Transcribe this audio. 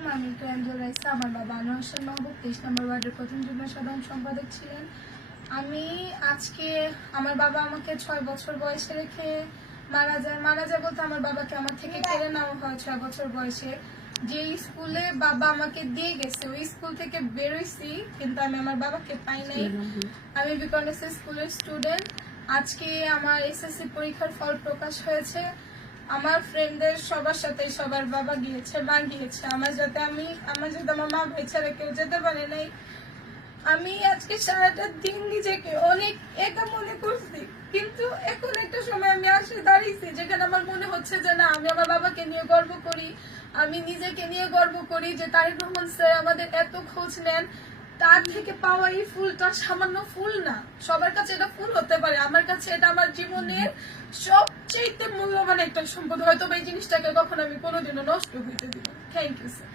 আলাইকুম, আমি প্রিয়াঞ্জল রাইসা। আমার বাবা আনোয়ার হোসেন মাহবুব 23 নম্বর ওয়ার্ডের প্রথম যুগ্ম সাধারণ সম্পাদক ছিলেন। আমি আজকে আমার বাবা আমাকে 6 বছর বয়সে রেখে মারা যায় বলতে আমার বাবাকে আমার থেকে কেড়ে নেওয়া হয় 6 বছর বয়সে। যে স্কুলে বাবা আমাকে দিয়ে গেছে ওই স্কুল থেকে বেরোইছি, কিন্তু আমি আমার বাবাকে পাই নাই। আমি বিকনেস স্কুলের স্টুডেন্ট। আজকে আমার এসএসসি পরীক্ষার ফল প্রকাশ হয়েছে। আমার ফ্রেন্ডদের সবার সাথে সবার বাবা গিয়েছে, মা গিয়েছে, আমার যাতে আমার মা ভাই ছাড়া কেউ যেতে পারে নাই। আমি আজকে সারাটা দিন নিজেকে অনেক একা মনে করছি, কিন্তু এখন একটা সময় আমি আসে দাঁড়িয়েছি যেখানে আমার মনে হচ্ছে যে না, আমি আমার বাবাকে নিয়ে গর্ব করি, আমি নিজেকে নিয়ে গর্ব করি যে তারেক রহমান স্যার আমাদের এত খোঁজ নেন। তার থেকে পাওয়া এই ফুলটা সামান্য ফুল না, সবার কাছে এটা ফুল হতে পারে, আমার কাছে এটা আমার জীবনের সবচেয়ে মূল্যবান একটা সম্পদ। হয়তো এই জিনিসটাকে কখনো আমি কোনোদিনও নষ্ট হইতে দিব। Thank you sir.